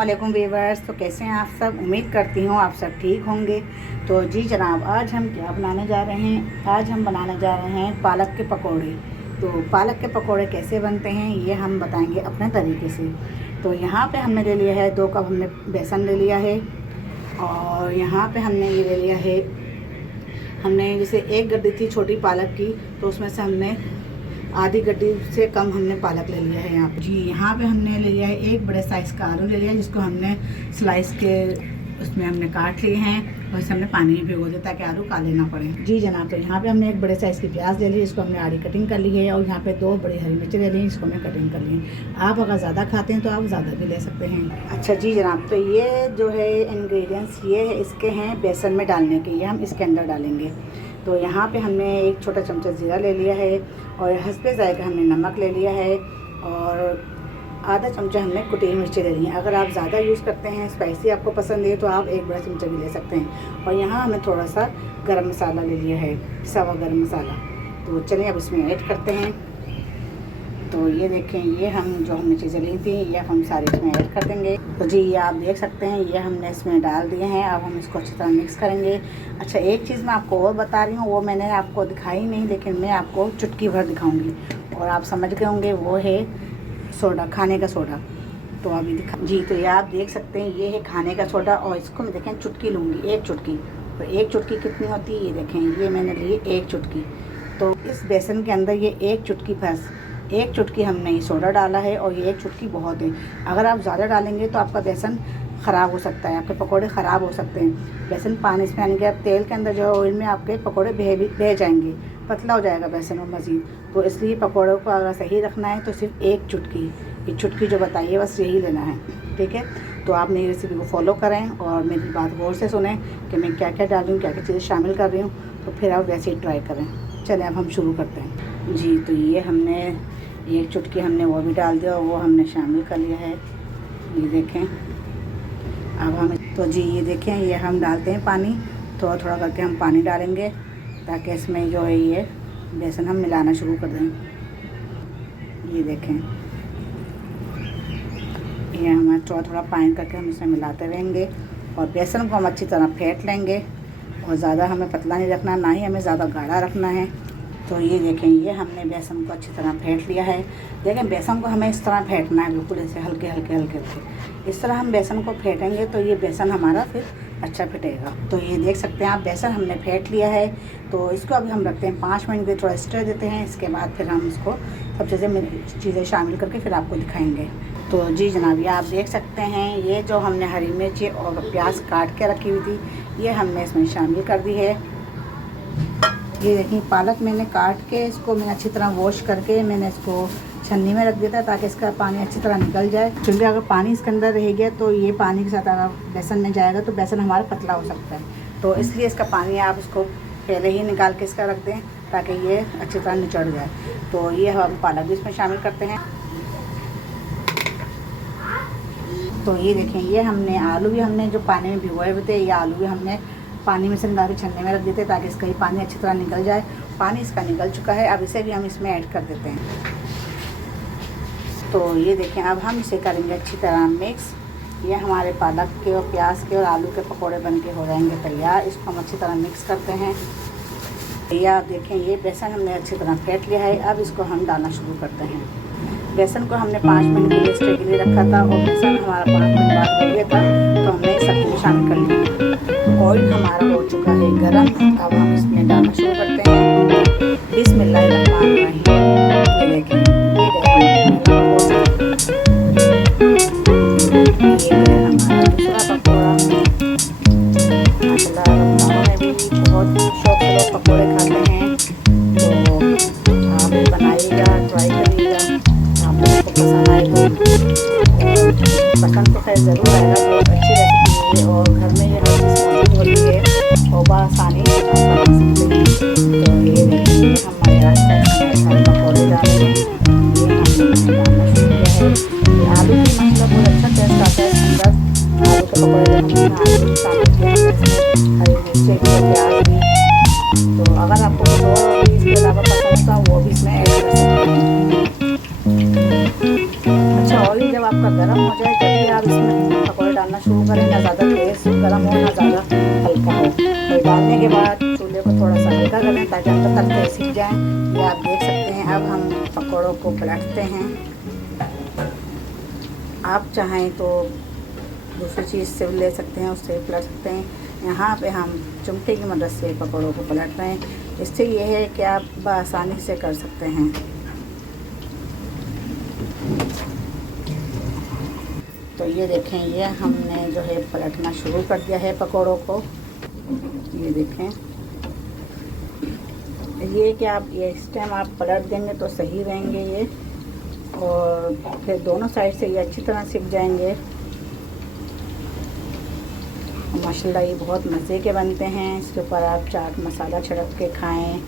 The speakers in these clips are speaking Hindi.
वालेकुम व्यूअर्स। तो कैसे हैं आप सब? उम्मीद करती हूँ आप सब ठीक होंगे। तो जी जनाब, आज हम क्या बनाने जा रहे हैं? आज हम बनाने जा रहे हैं पालक के पकोड़े। तो पालक के पकोड़े कैसे बनते हैं ये हम बताएंगे अपने तरीके से। तो यहाँ पे हमने ले लिया है 2 कप हमने बेसन ले लिया है। और यहाँ पे हमने ये ले लिया है, हमने जैसे एक गड्डी थी छोटी पालक की, तो उसमें से हमने आधी गड्डी से कम हमने पालक ले लिया है। यहाँ पे जी यहाँ पे हमने ले लिया है एक बड़े साइज़ का आलू ले लिया है, जिसको हमने स्लाइस के उसमें हमने काट लिए हैं और इसे हमने पानी में भिगो दिया ताकि आलू काले ना पड़े। जी जनाब, तो यहाँ पे हमने एक बड़े साइज़ की प्याज ले ली, इसको हमने आड़ी कटिंग कर ली है। और यहाँ पे 2 बड़ी हरी मिर्ची ले ली, इसको हमने कटिंग कर ली है। आप अगर ज़्यादा खाते हैं तो आप ज़्यादा भी ले सकते हैं। अच्छा जी जनाब, तो ये जो है इंग्रेडिएंट्स ये है इसके हैं बेसन में डालने के, ये हम इसके अंदर डालेंगे। तो यहाँ पे हमने एक छोटा चमचा ज़ीरा ले लिया है और हस्बे जायका हमने नमक ले लिया है और आधा चमचा हमने कुटी हुई मिर्ची ले ली है। अगर आप ज़्यादा यूज़ करते हैं, स्पाइसी आपको पसंद है, तो आप एक बड़ा चमचा भी ले सकते हैं। और यहाँ हमें थोड़ा सा गरम मसाला ले लिया है, सवा गरम मसाला। तो चलिए अब इसमें ऐड करते हैं। तो ये देखें, ये हम जो हमने चीज़ें ली थी ये हम सारी इसमें ऐड कर देंगे। तो जी ये आप देख सकते हैं, ये हमने इसमें डाल दिए हैं। अब हम इसको अच्छी तरह मिक्स करेंगे। अच्छा, एक चीज़ मैं आपको और बता रही हूँ, वो मैंने आपको दिखाई नहीं, लेकिन मैं आपको चुटकी भर दिखाऊंगी और आप समझ गए होंगे, वो है सोडा, खाने का सोडा। तो अभी दिखा जी, तो ये आप देख सकते हैं, ये है खाने का सोडा और इसको मैं देखें चुटकी लूँगी, 1 चुटकी। तो 1 चुटकी कितनी होती है ये देखें, ये मैंने ली 1 चुटकी। तो इस बेसन के अंदर ये 1 चुटकी बस 1 चुटकी हमने ये सोडा डाला है और ये 1 चुटकी बहुत है। अगर आप ज़्यादा डालेंगे तो आपका बेसन ख़राब हो सकता है, आपके पकोड़े ख़राब हो सकते हैं। बेसन पानी इसमें आने के बाद तेल के अंदर जो है ऑयल में आपके पकोड़े बह जाएंगे, पतला हो जाएगा बेसन और मज़ीद। तो इसलिए पकोड़ों को अगर सही रखना है तो सिर्फ 1 चुटकी, ये चुटकी जो बताइए बस यही लेना है, ठीक है। तो आप मेरी रेसिपी को फॉलो करें और मेरी बात गौर से सुनें कि मैं क्या क्या डाल रही हूँ, क्या क्या चीज़ें शामिल कर रही हूँ, तो फिर आप वैसे ही ट्राई करें। चलें अब हम शुरू करते हैं। जी तो ये हमने 1 चुटकी हमने वो भी डाल दिया और वो हमने शामिल कर लिया है, ये देखें। अब हम तो जी ये देखें, ये हम डालते हैं पानी, थोड़ा थोड़ा करके हम पानी डालेंगे ताकि इसमें जो है ये बेसन हम मिलाना शुरू कर दें। ये देखें, ये हमारा थोड़ा थोड़ा पानी करके हम इसमें मिलाते रहेंगे और बेसन को हम अच्छी तरह फेंट लेंगे। और ज़्यादा हमें पतला नहीं रखना, ना ही हमें ज़्यादा गाढ़ा रखना है। तो ये देखें, ये हमने बेसन को अच्छी तरह फेंट लिया है। देखें, बेसन को हमें इस तरह फेंटना है, बिल्कुल ऐसे हल्के हल्के हल्के हल्के। इस तरह हम बेसन को फेंटेंगे तो ये बेसन हमारा फिर अच्छा फिटेगा। तो ये देख सकते हैं आप, बेसन हमने फेंट लिया है। तो इसको अभी हम रखते हैं 5 मिनट के, थोड़ा स्टर देते हैं। इसके बाद फिर हम इसको सब चीज़ें शामिल करके फिर आपको दिखाएँगे। तो जी जनाब, ये आप देख सकते हैं, ये जो हमने हरी मिर्ची और प्याज काट के रखी हुई थी, ये हमने इसमें शामिल कर दी है। ये देखिए, पालक मैंने काट के इसको मैंने अच्छी तरह वॉश करके मैंने इसको छन्नी में रख दिया था ताकि इसका पानी अच्छी तरह निकल जाए। क्योंकि अगर पानी इसके अंदर रह गया तो ये पानी के साथ अगर बेसन में जाएगा तो बेसन हमारा पतला हो सकता है। तो इसलिए इसका पानी आप इसको पहले ही निकाल के इसका रख दें ताकि ये अच्छी तरह निचड़ जाए। तो ये हम पालक भी इसमें शामिल करते हैं। तो ये देखें, ये हमने आलू भी हमने जो पानी में भिगोए हुए थे, ये आलू भी हमने पानी में से निकाल के छन्ने में रख देते ताकि इसका ही पानी अच्छी तरह निकल जाए। पानी इसका निकल चुका है, अब इसे भी हम इसमें ऐड कर देते हैं। तो ये देखें, अब हम इसे करेंगे अच्छी तरह मिक्स। ये हमारे पालक के और प्याज के और आलू के पकोड़े बन के हो जाएंगे तैयार। इसको हम अच्छी तरह मिक्स करते हैं। ये आप देखें, ये बेसन हमने अच्छी तरह फेंट लिया है। अब इसको हम डालना शुरू करते हैं। बेसन को हमने 5 मिनट के लिए स्टे के लिए रखा था और बेसन हमारा 5 मिनट बाद हो गया था, तो हमने सब कुछ शामिल कर लिया। ऑयल हमारा हो चुका है गरम। अब हम इसमें डालना शुरू करते हैं। बिस्मिल्लाहिर्रहमानिर्रहीम। ये देखें, ये हमारा दूसरा पकौड़ा। माशाल्लाह, में भी बहुत शौक से लोग पकौड़े खाते हैं, तो आप भी बनाइएगा, ट्राई करिएगा। आपको पसंद आए तो पसंद तो खैर ज़रूर आएगा। बहुत अच्छी रेसिपी है और घर में ये हर चीज़ मौजूद होती है और बआसानी आप बना सकते हैं। तो ये देखिए, हमारे आस-पास पकौड़े डाले हैं, ये हमने डालना शुरू किया है। ये आलू की मतलब बहुत अच्छा टेस्ट आता है अंदर। आलू के पकौड़े हमने आलू शामिल किया है, हरी मिर्ची भी, प्याज भी। तो अगर आपको कुछ और भी इसके अलावा पसंद है तो वो भी इसमें ऐड कर सकते हैं। अच्छा, ऑयल जब आपका गर्म हो जाए तभी आप इसमें शुरू करें, ना ज़्यादा तेज़ गर्म हो ना ज़्यादा हल्का हो। तो डालने के बाद चूल्हे को थोड़ा सा हल्का करें ताकि अंदर तक के सीख जाएँ। ये आप देख सकते हैं। अब हम पकौड़ों को पलटते हैं। आप चाहें तो दूसरी चीज़ से भी ले सकते हैं, उससे भी पलट सकते हैं। यहाँ पे हम चिमटे की मदद से पकौड़ों को पलट रहे हैं। इससे ये है कि आप बआसानी से कर सकते हैं। तो ये देखें, ये हमने जो है पलटना शुरू कर दिया है पकौड़ों को। ये देखें, ये कि आप ये इस टाइम आप पलट देंगे तो सही रहेंगे ये, और फिर दोनों साइड से ये अच्छी तरह सिक जाएंगे। माशाल्लाह ये बहुत मज़े के बनते हैं। इसके ऊपर आप चाट मसाला छिड़क के खाएं,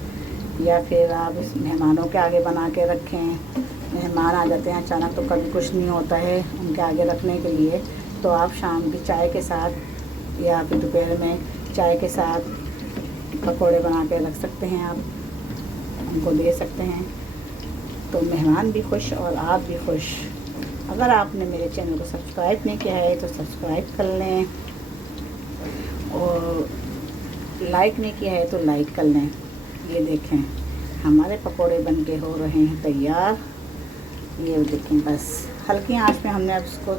या फिर आप इस मेहमानों के आगे बना के रखें। मेहमान आ जाते हैं अचानक तो कभी कुछ नहीं होता है उनके आगे रखने के लिए, तो आप शाम की चाय के साथ या फिर दोपहर में चाय के साथ पकोड़े बना के रख सकते हैं, आप उनको दे सकते हैं। तो मेहमान भी खुश और आप भी खुश। अगर आपने मेरे चैनल को सब्सक्राइब नहीं किया है तो सब्सक्राइब कर लें, और लाइक नहीं किया है तो लाइक कर लें। ये देखें, हमारे पकोड़े बन के हो रहे हैं तैयार। ये देखें, बस हल्की आंच पे हमने अब इसको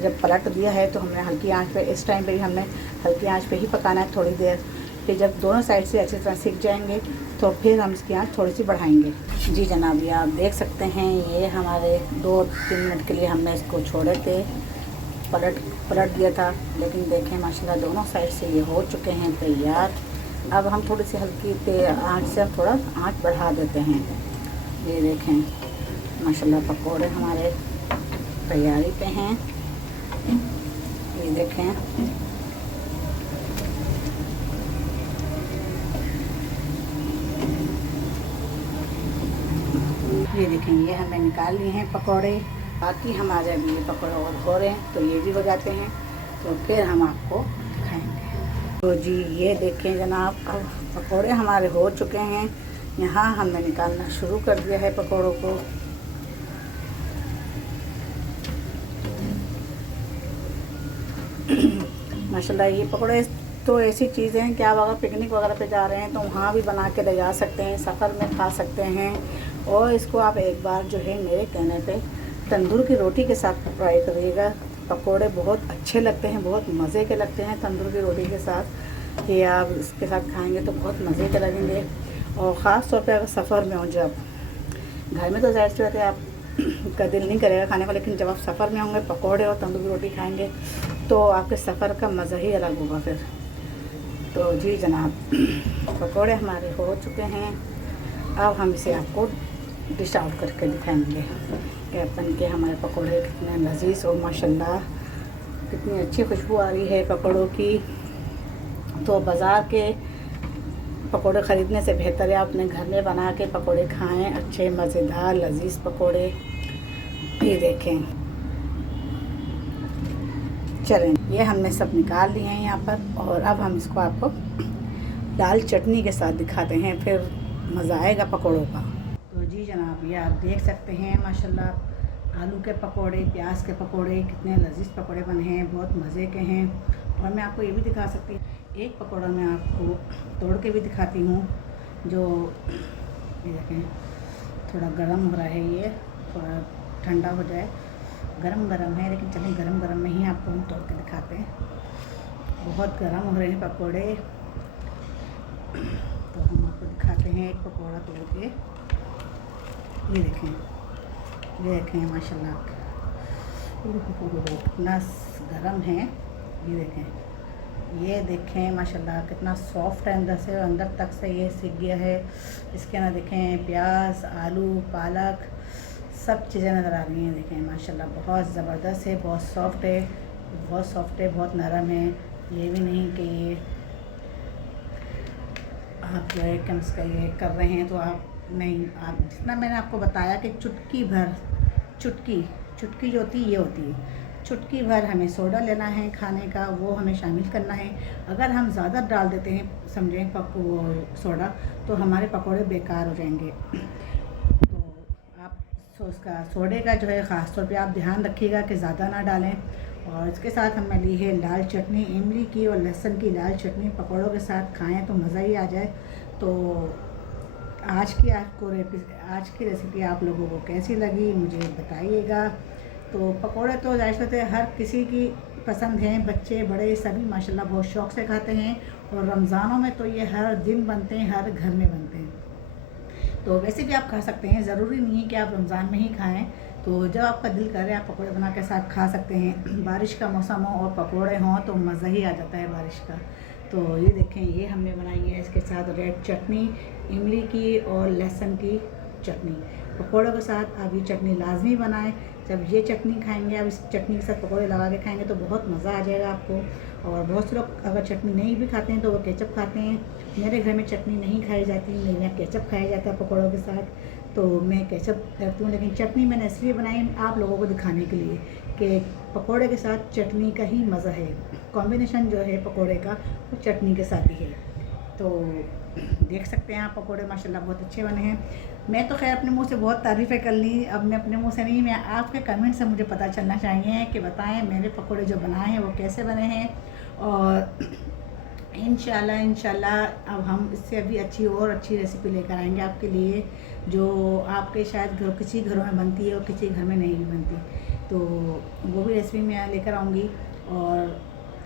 जब पलट दिया है तो हमने हल्की आंच पे, इस टाइम पे भी हमने हल्की आंच पे ही पकाना है थोड़ी देर। फिर जब दोनों साइड से अच्छी तरह सिक जाएंगे तो फिर हम इसकी आंच थोड़ी सी बढ़ाएंगे। जी जनाब, ये आप देख सकते हैं, ये हमारे 2-3 मिनट के लिए हमने इसको छोड़े थे, पलट दिया था। लेकिन देखें माशाल्लाह दोनों साइड से ये हो चुके हैं तैयार। अब हम थोड़ी सी हल्की आंच से थोड़ा आंच बढ़ा देते हैं। ये देखें माशाल्लाह पकोड़े हमारे तैयारी पे हैं। ये देखें, ये देखें, ये हमें निकाल लिए हैं पकोड़े। बाकी हमारे अभी ये पकोड़े और हो रहे हैं, तो ये भी हो जाते हैं तो फिर हम आपको दिखाएंगे। तो जी ये देखें जनाब, अब पकोड़े हमारे हो चुके हैं। यहाँ हमने निकालना शुरू कर दिया है पकोड़ों को। माशाल्लाह ये पकोड़े तो ऐसी चीज़ें हैं कि आप अगर पिकनिक वगैरह पे जा रहे हैं तो वहाँ भी बना के ले जा सकते हैं, सफ़र में खा सकते हैं। और इसको आप एक बार जो है मेरे कहने पे तंदूर की रोटी के साथ ट्राई करिएगा। पकोड़े बहुत अच्छे लगते हैं, बहुत मज़े के लगते हैं तंदूर की रोटी के साथ। ये आप इसके साथ खाएंगे तो बहुत मज़े के लगेंगे। और ख़ास तौर पे अगर सफ़र में हो, जब घर में तो ज़ाहिर सी बात है आप का दिल नहीं करेगा खाने को, लेकिन जब आप सफ़र में होंगे पकोड़े और तंदूर की रोटी खाएंगे तो आपके सफ़र का मज़ा ही अलग होगा फिर। तो जी जनाब, पकोड़े हमारे हो चुके हैं। अब हम इसे आपको डिश आउट करके दिखाएंगे कि अपन के हमारे पकोड़े कितने लजीज और माशाल्लाह कितनी अच्छी खुशबू आ रही है पकोड़ों की। तो बाज़ार के पकोड़े ख़रीदने से बेहतर है आप अपने घर में बना के पकोड़े खाएं, अच्छे मज़ेदार लजीज पकोड़े। ये देखें, चलें, ये हमने सब निकाल लिए हैं यहाँ पर, और अब हम इसको आपको दाल चटनी के साथ दिखाते हैं, फिर मज़ा आएगा पकोड़ों का। तो जी जनाब, ये आप देख सकते हैं माशाल्लाह आलू के पकोड़े, प्याज के पकोड़े, कितने लजीज पकोड़े बने हैं, बहुत मज़े के हैं। और मैं आपको ये भी दिखा सकती हूँ, एक पकोड़ा मैं आपको तोड़ के भी दिखाती हूँ, जो ये देखें थोड़ा गर्म हो रहा है, ये थोड़ा ठंडा हो जाए, गरम है, लेकिन चलिए गरम में ही आपको हम तोड़ के दिखाते हैं। बहुत गरम हो रहे हैं पकोड़े, तो हम आपको दिखाते हैं एक पकोड़ा तोड़ के। ये देखें माशाल्लाह कितना गरम है। ये देखें माशाल्लाह कितना सॉफ्ट है, अंदर से अंदर तक से ये सिक गया है। इसके अंदर देखें प्याज, आलू, पालक सब चीज़ें नज़र आ रही हैं। देखें माशाल्लाह बहुत ज़बरदस्त है, बहुत सॉफ्ट है, बहुत नरम है। ये भी नहीं कि ये आप जो है कि इसका ये कर रहे हैं तो आप नहीं, आप जितना मैंने आपको बताया कि चुटकी जो होती है ये होती है, चुटकी भर हमें सोडा लेना है खाने का, वो हमें शामिल करना है। अगर हम ज़्यादा डाल देते हैं समझें वो सोडा, तो हमारे पकोड़े बेकार हो जाएंगे। तो आप उसका सोडे का जो है ख़ास तौर पे आप ध्यान रखिएगा कि ज़्यादा ना डालें। और इसके साथ हमने ली है लाल चटनी इमली की और लहसुन की लाल चटनी। पकौड़ों के साथ खाएं तो मज़ा ही आ जाए। तो आज की रेसिपी आप लोगों को कैसी लगी मुझे बताइएगा। तो पकौड़े तो जाहिर सी हर किसी की पसंद हैं, बच्चे बड़े सभी माशाल्लाह बहुत शौक़ से खाते हैं। और रमज़ानों में तो ये हर दिन बनते हैं, हर घर में बनते हैं। तो वैसे भी आप खा सकते हैं, ज़रूरी नहीं है कि आप रमज़ान में ही खाएं। तो जब आपका दिल करे आप पकौड़े बना के साथ खा सकते हैं। बारिश का मौसम हो और पकौड़े हों तो मज़ा ही आ जाता है बारिश का। तो ये देखें, ये हमने बनाई है इसके साथ रेड चटनी इमली की और लहसुन की चटनी। पकौड़ों के साथ आप ये चटनी लाजमी बनाएं। जब ये चटनी खाएंगे, आप इस चटनी के साथ पकौड़े लगा के खाएंगे तो बहुत मज़ा आ जाएगा आपको। और बहुत से लोग अगर चटनी नहीं भी खाते हैं तो वो केचप खाते हैं। मेरे घर में चटनी नहीं खाई जाती, मेरे यहाँ केचप खाया जाता है पकौड़ों के साथ, तो मैं केचप रखती हूँ। लेकिन चटनी मैंने इसलिए बनाई आप लोगों को दिखाने के लिए कि पकौड़े के साथ चटनी का ही मज़ा है। कॉम्बिनेशन जो है पकौड़े का वो चटनी के साथ ही है। तो देख सकते हैं आप पकौड़े माशाल्लाह बहुत अच्छे बने हैं। मैं तो खैर अपने मुंह से बहुत तारीफ़ें कर ली, अब मैं अपने मुंह से नहीं, मैं आपके कमेंट से मुझे पता चलना चाहिए कि बताएं मेरे पकौड़े जो बनाए हैं वो कैसे बने हैं। और इंशाल्लाह अब हम इससे अभी अच्छी रेसिपी लेकर आएंगे आपके लिए, जो आपके शायद किसी घरों में बनती है और किसी घर में नहीं भी बनती। तो वो भी रेसिपी मैं लेकर आऊँगी। और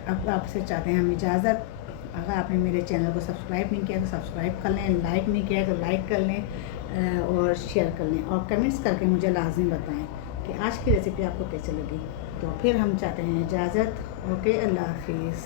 अब आपसे चाहते हैं हम इजाज़त। अगर आपने मेरे चैनल को सब्सक्राइब नहीं किया तो सब्सक्राइब कर लें, लाइक नहीं किया तो लाइक कर लें और शेयर कर लें। और कमेंट्स करके मुझे लाजमी बताएं कि आज की रेसिपी आपको कैसे लगी। तो फिर हम चाहते हैं इजाज़त। ओके, अल्लाह हाफिज़।